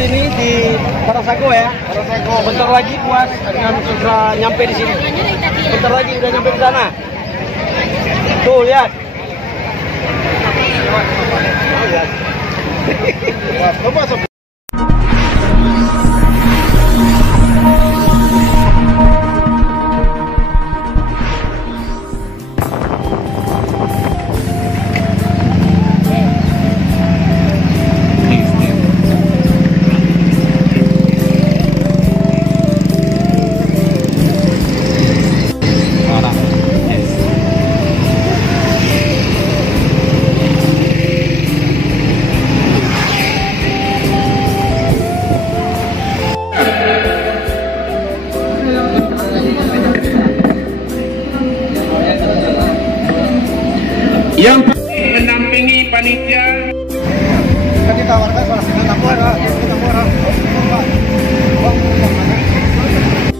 sini di Parasago ya. Parasago. Sebentar lagi UAS akan sudah nyampe di sini. Sebentar lagi udah nyampe di sana. Tuh lihat. Coba sob. Yang mendampingi panitia Kan ditawarkan salah satu tambah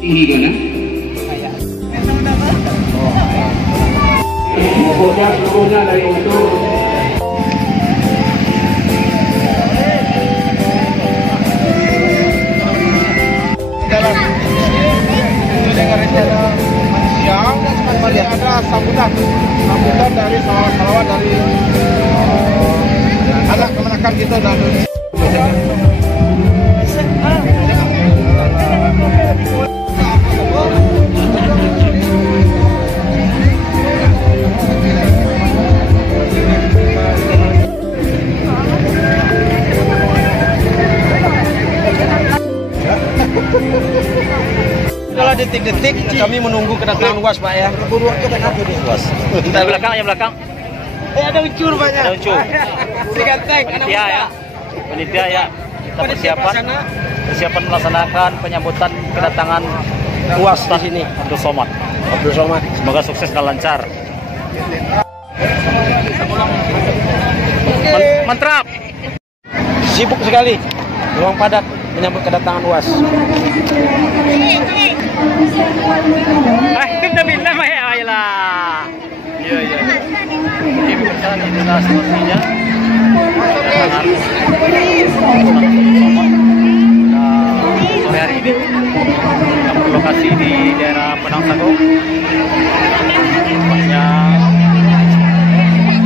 tinggi guna. Pokoknya seluruhnya dari unsur dalam dengan rencana siang ada sambutan dari salawat dari anak kemenakan kita dan Itulah detik-detik kami menunggu kedatangan UAS Pak ya. Buru waktu kan aku di UAS. Yang belakang, yang belakang. Ada uncur banyak. Ada uncur. Si ganteng. Panitia ya. Panitia ya. Kita persiapan melaksanakan penyambutan kedatangan UAS di sini. Abdul Somad. Abdul Somad. Semoga sukses dan lancar. Mantap. Sibuk sekali. Ruang padat menyambut kedatangan UAS. Tim David nama ya, ayolah. Iya. Tim berjalan di tengah situasinya. Sore hari ini yang berlokasi di daerah Penangsago, tepatnya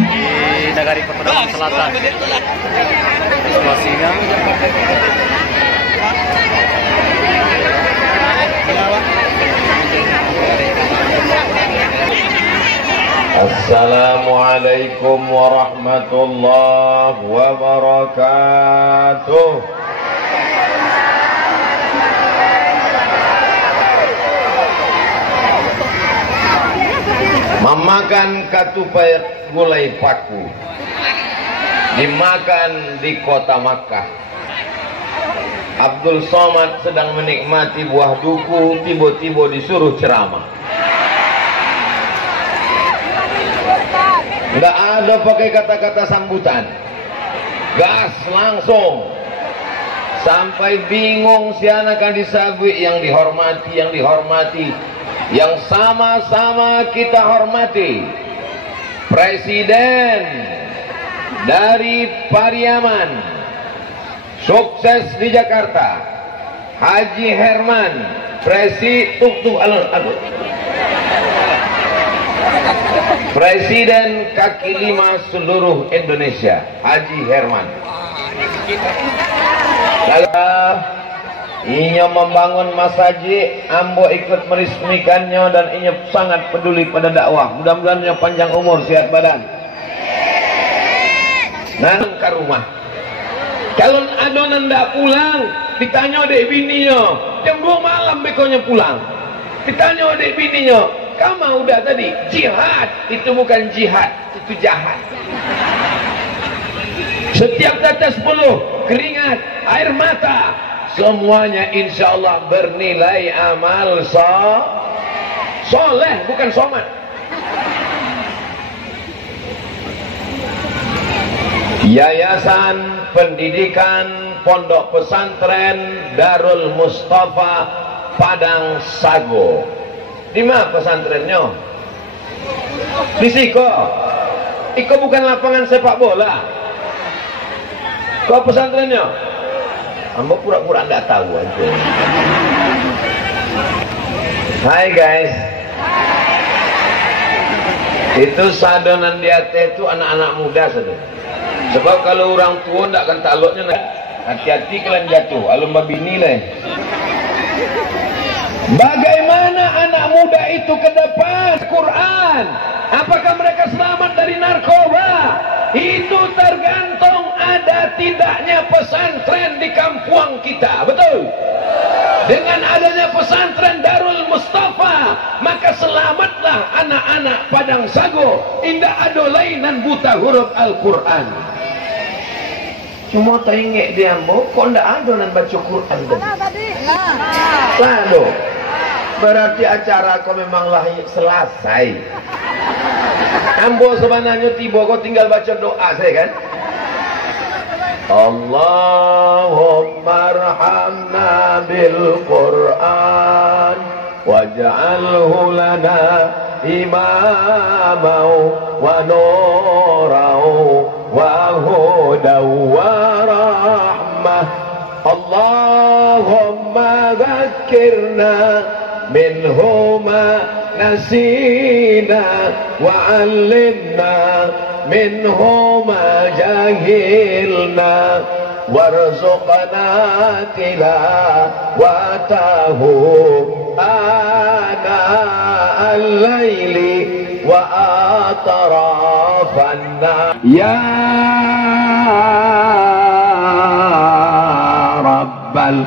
di Nagari Perpedaman Selatan. Situasinya Assalamualaikum warahmatullahi wabarakatuh. Memakan katupai gulai paku dimakan di kota Makkah. Abdul Somad sedang menikmati buah duku, tiba-tiba disuruh ceramah. Nggak ada pakai kata-kata sambutan, gas langsung. Sampai bingung si anak akan disabui yang dihormati, yang sama-sama kita hormati. Presiden dari Pariaman, sukses di Jakarta, Haji Herman, Presiden kaki lima seluruh Indonesia, Haji Herman. Lalu Inyo membangun masjid, ambo ikut meresmikannya dan Inyo sangat peduli pada dakwah. Mudah-mudahan Inyo panjang umur, sehat badan. Nang ke rumah. Kalau ada nanda pulang, ditanya dek bininya, jam 2 malam bekonya pulang. Ditanya dek bininya, kamu udah tadi jihad, itu bukan jihad, itu jahat. Setiap tetes buluh, keringat, air mata, semuanya insya Allah bernilai amal soleh, bukan somat. Yayasan Pendidikan Pondok Pesantren Darul Mustafa Padang Sago. Di mana pesantrennya? Di Siko. Iko bukan lapangan sepak bola. Kok pesantrennya? Ambo pura-pura nggak tahu aja. Hai guys. Itu sadonan di hati itu anak-anak muda saja. Sebab kalau orang tua ndak akan takluknya. Hati-hati kalian jatuh. Alum babi nilai. Bagaimana anak muda itu ke depan Quran? Apakah mereka selamat dari narkoba? Itu tergantung ada tidaknya pesantren di kampung kita. Betul? Dengan adanya pesantren Darul Mustafa, maka selamatlah anak-anak Padang Sago, indah adolainan buta huruf Al-Quran. Cuma teringat dia mau, kok ndak adonan baca Quran tadi? Lalu, berarti acara kau memanglah selesai. Ambo sebenarnya tiba kau tinggal baca doa saya kan? Allahumma arhamna bil Quran waj'alhu lana imamau wa nurau wa hudaw wa rahmah. Allahumma dhakkirna minhuma nasina wa 'allimna minhuma jahilna warzuqna tilawatahu ana al-laili wa atrafan ya rabbal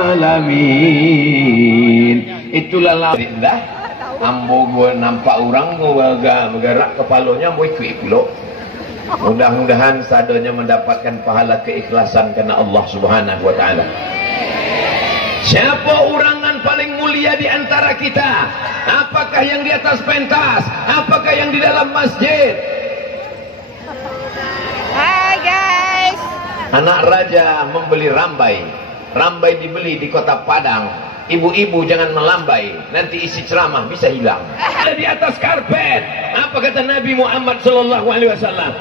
alamin. Itulah indah. Ambo gua nampak orang gua bergerak kepalanya ambo ikut pula. Mudah-mudahan sadonya mendapatkan pahala keikhlasan karena Allah Subhanahu wa taala. Siapa orangan paling mulia di antara kita? Apakah yang di atas pentas? Apakah yang di dalam masjid? Hai guys. Anak raja membeli rambai. Rambai dibeli di kota Padang. Ibu-ibu jangan melambai, nanti isi ceramah bisa hilang. Ada di atas karpet. Apa kata Nabi Muhammad sallallahu alaihi wasallam?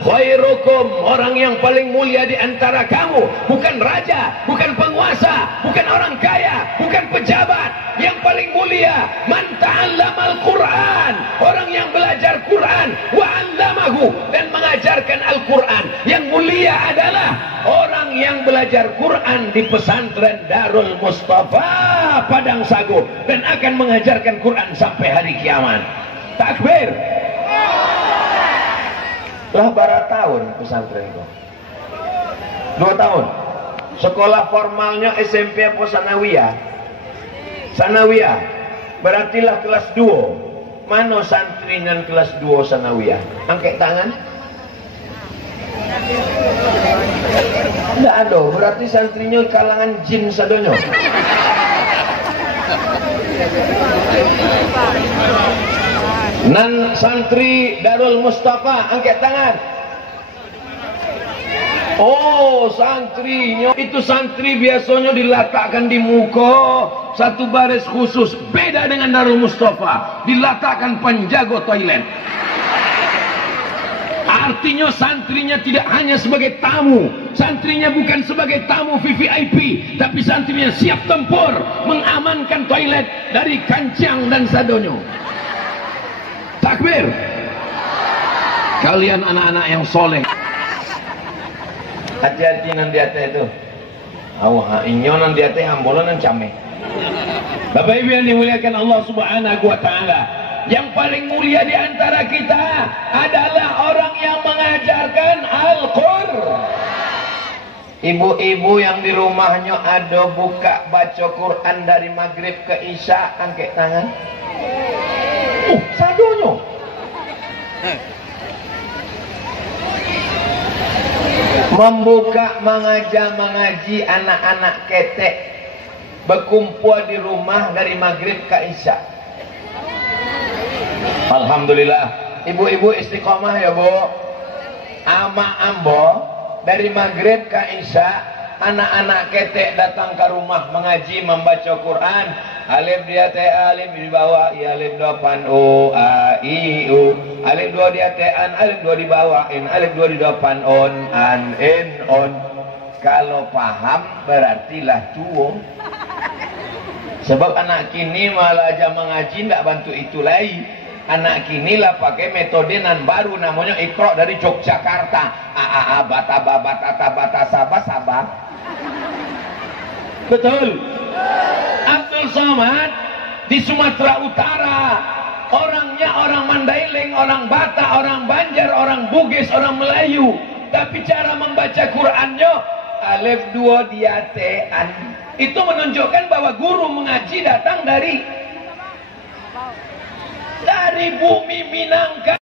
Khairukum, orang yang paling mulia di antara kamu bukan raja, bukan penguasa, bukan orang kaya, bukan pejabat. Yang paling mulia man ta'allamal Quran, orang yang belajar Quran wa 'allamahu, dan mengajarkan Al-Quran. Yang mulia adalah orang yang belajar Quran di pesantren Darul Mustafa Padang Sago dan akan mengajarkan Quran sampai hari kiamat. Takbir. Lah berapa tahun pesantren itu? 2 tahun. Sekolah formalnya SMP apa sanawiyah? Sanawiyah. Berartilah kelas 2. Mana santrinya kelas 2 sanawiyah? Angkat tangan. Tidak ada. Berarti santrinya kalangan jin sadonyo. Nan santri Darul Mustafa angkat tangan. Oh, santrinya itu santri biasanya diletakkan di muka satu baris khusus. Beda dengan Darul Mustafa, diletakkan penjaga toilet. Artinya santrinya tidak hanya sebagai tamu, santrinya bukan sebagai tamu VVIP, tapi santrinya siap tempur mengamankan toilet dari kancang dan sadonyo. Takbir. Kalian anak-anak yang soleh, hati-hati nanti hati itu. Awah inyo nanti hati ambolan dan came. Bapak Ibu yang dimuliakan Allah Subhanahu wa taala, yang paling mulia di antara kita adalah orang yang mengajarkan Al-Qur'an. Ibu-ibu yang di rumahnya ada buka baca Quran dari maghrib ke isya, angkat tangan. Sadonyo. Membuka mengaji anak-anak ketek berkumpul di rumah dari maghrib ke isya. Alhamdulillah, ibu-ibu istiqomah ya bu. Ama ambo dari maghrib ke isya, anak-anak ketek datang ke rumah mengaji membaca Quran. Alif dia teh alif di bawah, ya alif depan o a i u. Alif 2 di atas an, alif 2 di bawah in, alif 2 di depan on an in on. Kalau paham berartilah tua. Sebab anak kini malah aja mengaji tidak bantu itu lagi. Anak kini lah pakai metode nan baru namanya Iqra dari Yogyakarta. Bata sabah sabah. Betul. Abdul Somad di Sumatera Utara. Orangnya orang Mandailing, orang Batak, orang Banjar, orang Bugis, orang Melayu. Tapi cara membaca Qur'annya alif dua dia tean. Itu menunjukkan bahwa guru mengaji datang dari bumi Minangkabau.